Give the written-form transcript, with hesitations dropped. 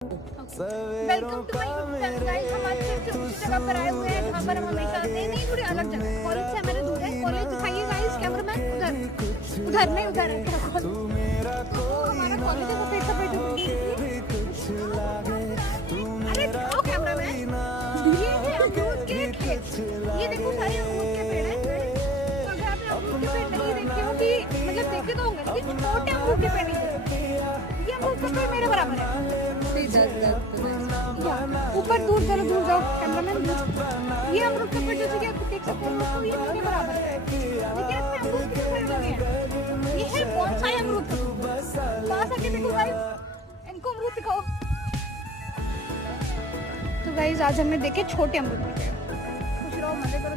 Welcome to my YouTube channel guys. हम आज फिर से उसी जगह पर आए हुए हैं जहाँ पर हम हमेशा आते हैं। नहीं, थोड़ी अलग जगह, कॉलेज से हमारे दूर है। कॉलेज दिखाइए गाइस, कैमरामैन उधर उधर नहीं, उधर है तो हमारा कॉलेज है। सफेद सफेद जो अरे जाओ कैमरामैन, ये है अमरूद के खेत। ये देखो सारे अमरूद के पेड़ हैं। तो अगर आपने अमरूद के पेड़ नहीं देखे हो कि मतलब देखे तो होंगे, लेकिन छोटे अमरूद के पेड़ नहीं देखे। ये अमरूद का पेड़ मेरे बराबर है। ऊपर दूर चलो, दूर जाओ कैमरामैन। ये अमरूद का पेड़ जैसे कि आप देख सकते हो, तो ये मेरे बराबर है। लेकिन इसमें अमरूद के पेड़ लगे हैं। ये है बोनसाई अमरूद। पास आके देखो गाइस, इनको अमरूद दिखाओ। तो गाइस आज हमने देखे छोटे अमरूद के पेड़। खुश रहो, मजे करो।